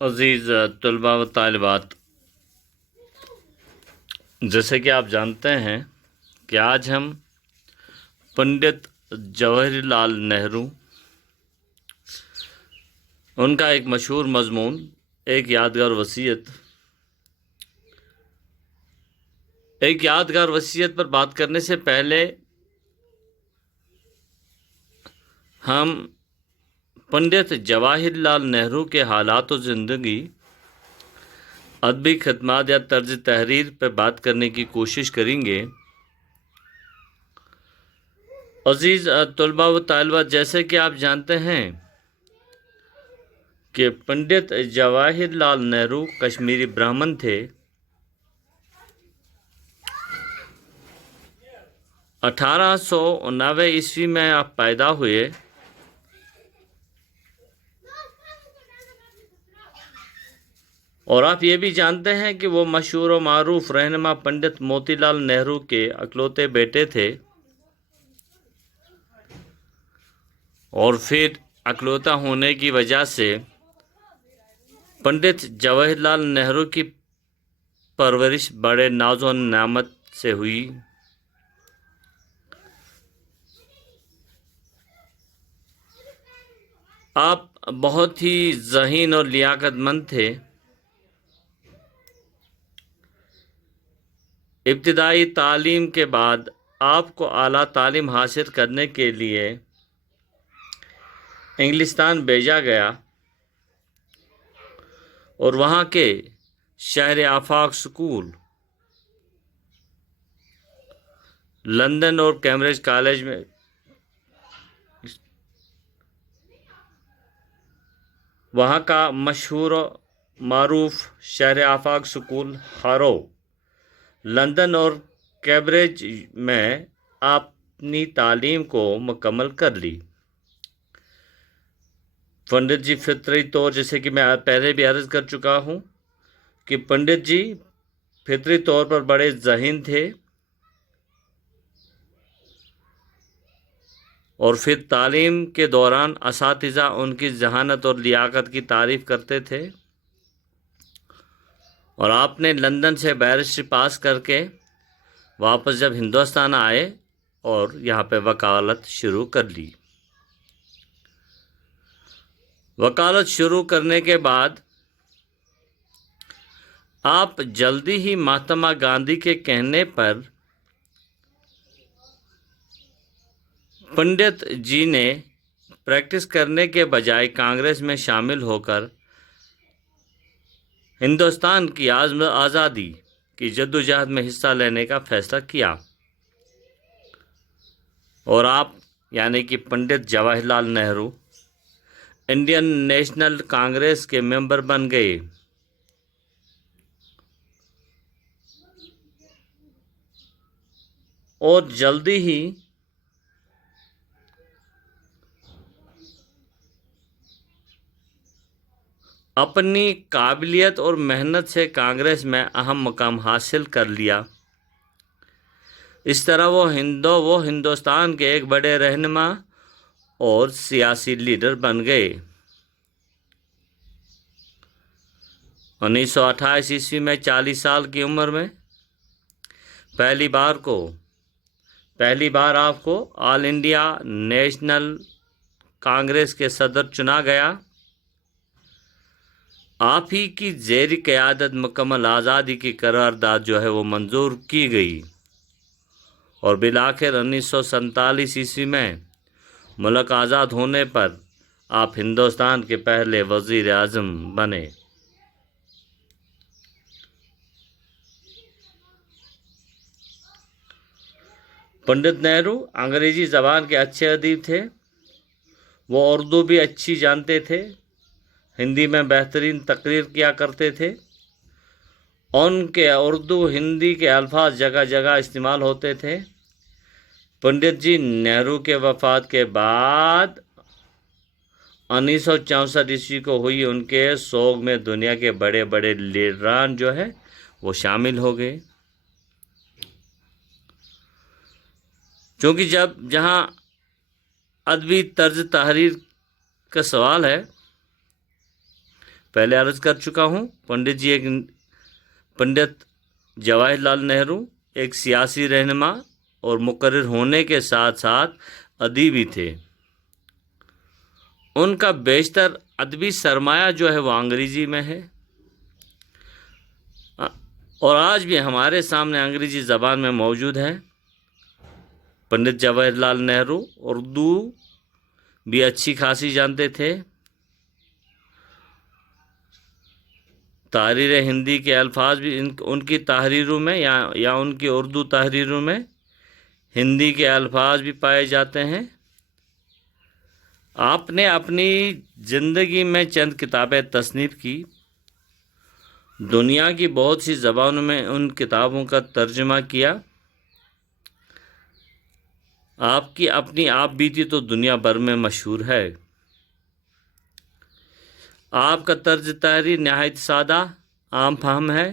عزیز طلباء و طالبات، جیسے کہ آپ جانتے ہیں کہ آج ہم پنڈت جواہر لال نہرو، ان کا ایک مشہور مضمون، ایک یادگار وصیت پر بات کرنے سے پہلے ہم پنڈت جواہر لال نہرو کے حالات و زندگی، ادبی خدمات یا طرز تحریر پر بات کرنے کی کوشش کریں گے۔ عزیز طلباء و طالبات، جیسے کہ آپ جانتے ہیں کہ پنڈت جواہر لال نہرو کشمیری برہمن تھے۔ 1890 عیسوی میں آپ پیدا ہوئے اور آپ یہ بھی جانتے ہیں کہ وہ مشہور و معروف رہنما پنڈت موتی لال نہرو کے اکلوتے بیٹے تھے، اور پھر اکلوتا ہونے کی وجہ سے پنڈت جواہر لال نہرو کی پرورش بڑے ناز و نعمت سے ہوئی۔ آپ بہت ہی ذہین اور لیاقت مند تھے۔ ابتدائی تعلیم کے بعد آپ کو اعلیٰ تعلیم حاصل کرنے کے لیے انگلستان بھیجا گیا اور وہاں کے شہر آفاق سکول، لندن اور کیمبرج کالج میں وہاں کا مشہور و معروف شہر آفاق سکول ہارو، لندن اور کیمبرج میں آپ اپنی تعلیم کو مکمل کر لی۔ پنڈت جی فطری طور، جیسے کہ میں پہلے بھی عرض کر چکا ہوں کہ پنڈت جی فطری طور پر بڑے ذہین تھے، اور پھر تعلیم کے دوران اساتذہ ان کی ذہانت اور لیاقت کی تعریف کرتے تھے، اور آپ نے لندن سے بیرسٹری پاس کر کے واپس جب ہندوستان آئے اور یہاں پہ وکالت شروع کر لی۔ وکالت شروع کرنے کے بعد آپ جلدی ہی مہاتما گاندھی کے کہنے پر پنڈت جی نے پریکٹس کرنے کے بجائے کانگریس میں شامل ہو کر ہندوستان کی آزادی کی جدوجہد میں حصہ لینے کا فیصلہ کیا، اور آپ یعنی کہ پنڈت جواہر لال نہرو انڈین نیشنل کانگریس کے ممبر بن گئے، اور جلدی ہی اپنی قابلیت اور محنت سے کانگریس میں اہم مقام حاصل کر لیا۔ اس طرح وہ ہندوستان کے ایک بڑے رہنما اور سیاسی لیڈر بن گئے۔ 1928 عیسوی میں 40 سال کی عمر میں پہلی بار آپ کو آل انڈیا نیشنل کانگریس کے صدر چنا گیا۔ آپ ہی کی زیر قیادت مکمل آزادی کی قرارداد جو ہے وہ منظور کی گئی، اور بالآخر 1947 عیسوی میں ملک آزاد ہونے پر آپ ہندوستان کے پہلے وزیر اعظم بنے۔ پنڈت نہرو انگریزی زبان کے اچھے ادیب تھے، وہ اردو بھی اچھی جانتے تھے، ہندی میں بہترین تقریر کیا کرتے تھے، ان کے اردو ہندی کے الفاظ جگہ جگہ استعمال ہوتے تھے۔ پنڈت جی نہرو کے وفات کے بعد 1964 عیسوی کو ہوئی ان کے سوگ میں دنیا کے بڑے بڑے لیڈران جو ہے وہ شامل ہو گئے، کیونکہ جہاں ادبی طرز تحریر کا سوال ہے पहले अर्ज कर चुका हूँ, पंडित जवाहरलाल नेहरू एक सियासी रहनुमा और मुकर्रिर होने के साथ साथ अदीबी थे। उनका बेशतर अदबी सरमाया जो है वो अंग्रेज़ी में है, और आज भी हमारे सामने अंग्रेज़ी ज़बान में मौजूद है। पंडित जवाहरलाल नेहरू उर्दू भी अच्छी खासी जानते थे। तहरीर हिंदी के अल्फाज भी उनकी तहरीरों में या उनकी उर्दू तहरीरों में हिंदी के अल्फाज भी पाए जाते हैं। आपने अपनी ज़िंदगी में चंद किताबें तसनीफ़ की। दुनिया की बहुत सी ज़बानों में उन किताबों का तर्जुमा किया। आपकी अपनी आप बीती तो दुनिया भर में मशहूर है। आपका तर्ज तहरीर नहायत सादा आम फहम है।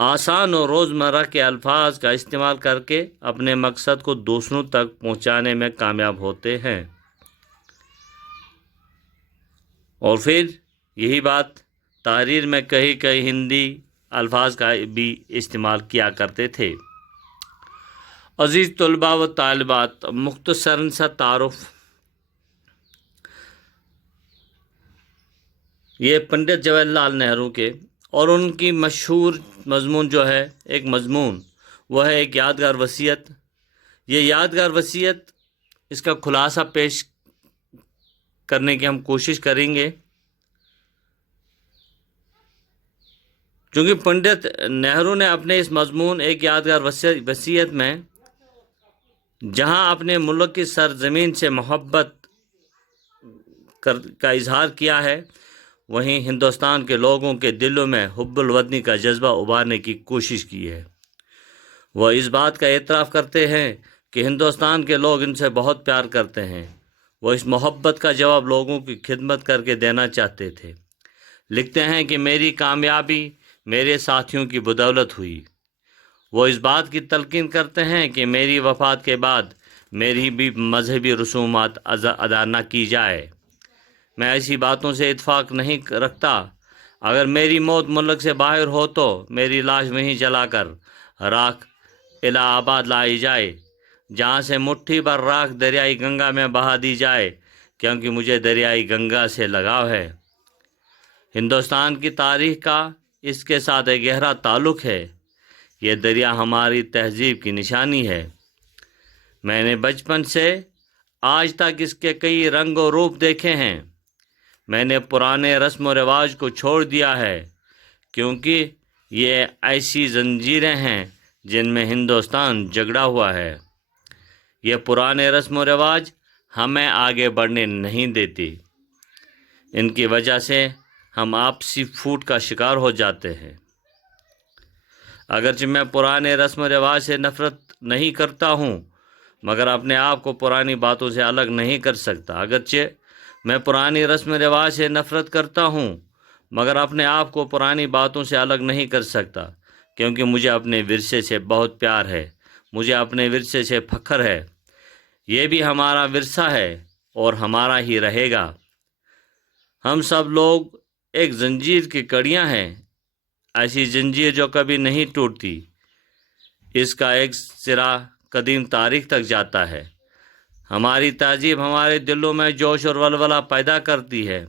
आसान और रोज़मर्रा के अल्फाज का इस्तेमाल करके अपने मकसद को दूसरों तक पहुंचाने में कामयाब होते हैं, और फिर यही बात तहरीर में कई हिंदी अल्फाज का भी इस्तेमाल किया करते थे। अज़ीज़ तलबा व तालिबात, मुख्तसरन सा तारुफ। ये पंडित जवाहरलाल नेहरू के और उनकी मशहूर मज़मून जो है, एक मज़मून वो है एक यादगार वसीयत। ये यादगार वसीयत, इसका खुलासा पेश करने की हम कोशिश करेंगे, क्योंकि पंडित नेहरू ने अपने इस मज़मून एक यादगार वसीयत में जहां अपने मुल्क की सरज़मीन से मोहब्बत का इजहार किया है, वहीं हिंदुस्तान के लोगों के दिलों में हुब्बुल वतनी का जज्बा उभारने की कोशिश की है। वह इस बात का एतराफ़ करते हैं कि हिंदुस्तान के लोग इनसे बहुत प्यार करते हैं। वह इस मोहब्बत का जवाब लोगों की खिदमत करके देना चाहते थे। लिखते हैं कि मेरी कामयाबी मेरे साथियों की बदौलत हुई। वो इस बात की तलकीन करते हैं कि मेरी वफ़ात के बाद मेरी भी मजहबी रसूमात अदा न की जाए। मैं ऐसी बातों से इत्फाक नहीं रखता। अगर मेरी मौत मुल्क से बाहर हो तो मेरी लाश वहीं जलाकर राख इलाहाबाद लाई जाए, जहाँ से मुट्ठी भर राख दरियाई गंगा में बहा दी जाए, क्योंकि मुझे दरियाई गंगा से लगाव है। हिंदुस्तान की तारीख़ का इसके साथ एक गहरा ताल्लुक़ है। ये दरिया हमारी तहजीब की निशानी है। मैंने बचपन से आज तक इसके कई रंग और रूप देखे हैं। मैंने पुराने रस्म व रिवाज को छोड़ दिया है, क्योंकि ये ऐसी जंजीरें हैं जिनमें हिंदुस्तान जकड़ा हुआ है। ये पुराने रस्म व रिवाज हमें आगे बढ़ने नहीं देती। इनकी वजह से हम आपसी फूट का शिकार हो जाते हैं। अगरचे मैं पुराने रस्म रिवाज से नफ़रत नहीं करता हूँ, मगर अपने आप को पुरानी बातों से अलग नहीं कर सकता। अगरचे मैं पुरानी रस्म रिवाज से नफ़रत करता हूँ, मगर अपने आप को पुरानी बातों से अलग नहीं कर सकता, क्योंकि मुझे अपने विरसे से बहुत प्यार है। मुझे अपने विरसे से फ़ख्र है। ये भी हमारा विरसा है और हमारा ही रहेगा। हम सब लोग एक जंजीर की कड़ियाँ हैं, ऐसी जंजीर जो कभी नहीं टूटती। इसका एक सिरा कदीम तारीख़ तक जाता है। हमारी तहजीब हमारे दिलों में जोश और वलवला पैदा करती है।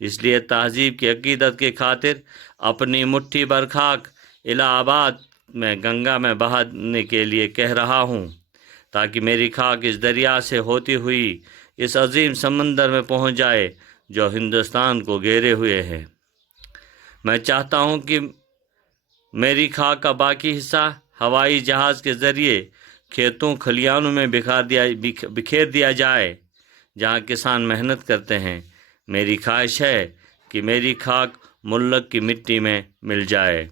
इसलिए तहजीब की अकीदत की खातिर अपनी मुट्ठी भर खाक इलाहाबाद में गंगा में बहाने के लिए कह रहा हूँ, ताकि मेरी खाक इस दरिया से होती हुई इस अजीम समंदर में पहुँच जाए जो हिंदुस्तान को घेरे हुए है। मैं चाहता हूँ कि मेरी खाक का बाकी हिस्सा हवाई जहाज़ के ज़रिए खेतों खलियानों में बिखेर दिया जाए, जहाँ किसान मेहनत करते हैं। मेरी ख्वाहिश है कि मेरी खाक मुल्क की मिट्टी में मिल जाए।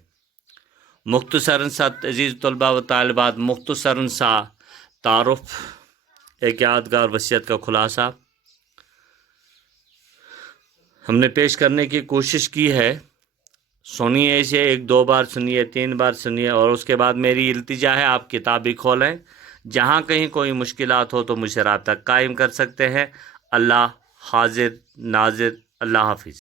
मुख्तसरन सा अज़ीज़ तलबा व तालिबात, मुख्तसरन सा तारुफ, एक यादगार वसीयत का खुलासा हमने पेश करने की कोशिश की है। सुनिए इसे, 1-2 बार सुनिए, 3 बार सुनिए, और उसके बाद मेरी इल्तिजा है आप किताब भी खोलें। जहाँ कहीं कोई मुश्किलात हो तो मुझसे राब्ता कायम कर सकते हैं। अल्लाह हाजिर नाजिर। अल्लाह हाफिज़।